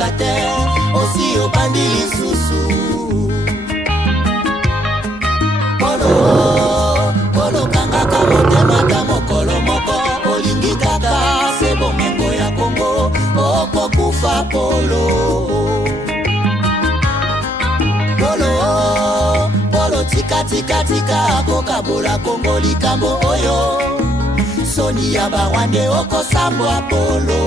yoka te osi obandi lisusu polo kangaka motema ta mokolo moko olingi kaka se bomengo ya Kongo okokufa polo tika akokabola Kongo likambo oyo soni ya barwande okosambwa polo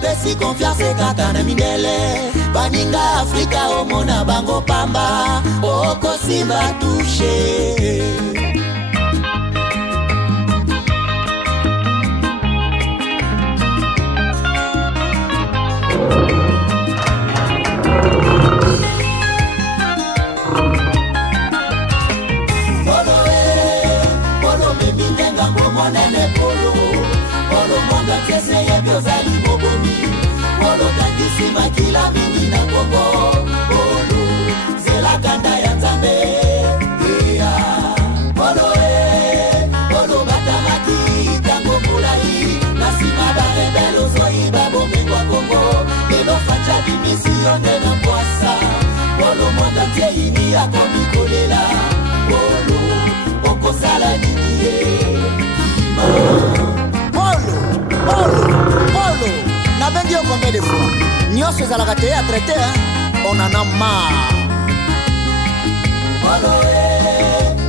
pesi confiance kaka na mindele baninga Afrika omona bango pamba okosimba touche Ozali bobomi polo tangisi makila mingi na Kongo polo zela kanda ya Nzambe polo batamaki tango mulai nasima barebelo zoiba bomengo Kongo lelo facha dimisione na kwasa polo monda teini ya komikolela polo okosala nini Polo, n'a bien dit combien de fois. Nyos est à la rater à traiter, on en a marre.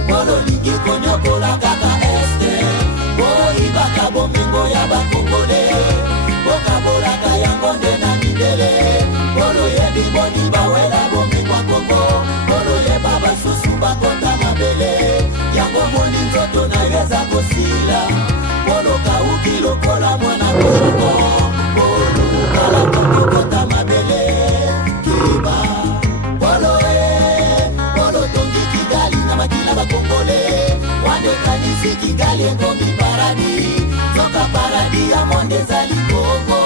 Polo, ligi konyo kola kaka este. Ibaka bomingo ya bakongole. Boka bola kayango de na midele. Polo yebi boni bawela bomingo Kongo. Polo ye baba susu bakota mabele. Yango moni nzoto na yeza kosila. Polo kauki lokola mwana Kongo polo kala Kongo kota mabele kiba polo tongi Kigali na makila bakongole wande kanisi Kigali ngomi paradi toka paradi ya monde zali Kongo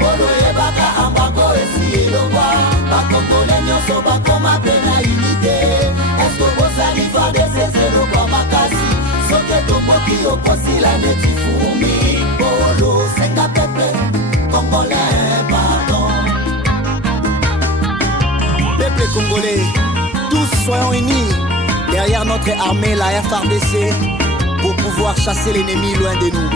polo yebaka ambango esi elongwa bakongole nyoso bakoma pena unité esko bozali fade sezelo kwa makasi soke tomboki okosila neti fumi polo senga pepe congolais pardon peuple congolais tous soyons unis derrière notre armée la FARDC pour pouvoir chasser l'ennemi loin de nous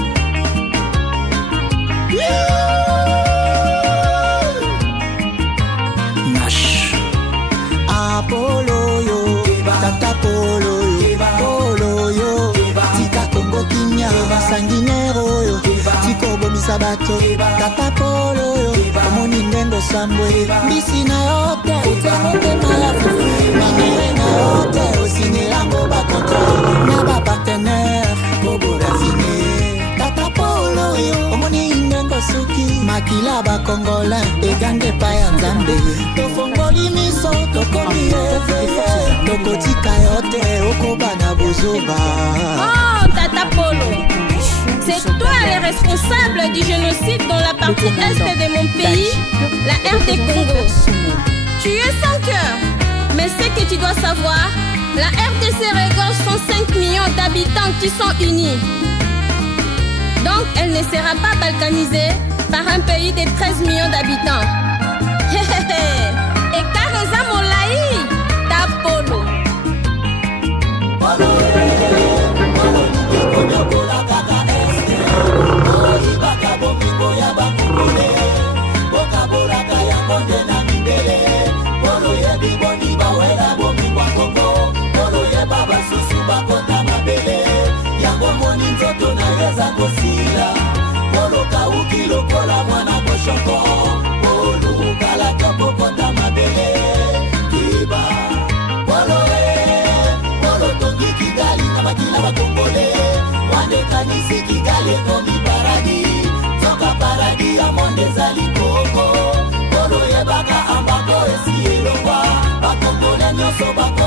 Nash Apollo yo Tata Polo yo Polo yo Tika Kongo Kinya Sanguinero yo Tiko bomisa bato Tata Polo yo Omoni ndendo sambwe Mbisi na yote Utengote na ya fufu Minire na yote Osine lango ba kontra Na ba partenaire Bobo da fine Tata Polo yo Omoni ndengo suki Makila ba Kongola Egande pa ya Nzambe Tofongoli miso Tokomi eveye Tokotika yote Okoba na bozoba Oh Tata Polo, c'est toi le responsable du génocide dans la partie est de mon pays, la RD Congo. Tu es sans cœur, mais ce que tu dois savoir, la RDC regorge 105 millions d'habitants qui sont unis. Donc elle ne sera pas balkanisée par un pays de 13 millions d'habitants. Et Kareza Molaï, Tata Polo. Lokola mwana koshoko polo kala toko kota mabele kiba polo tongi Kigali na makila bakongole wande kanisi Kigali komi paradi toka paradi ya monde zali Kongo polo yebaka ambako esi elongwa bakongole nyoso bako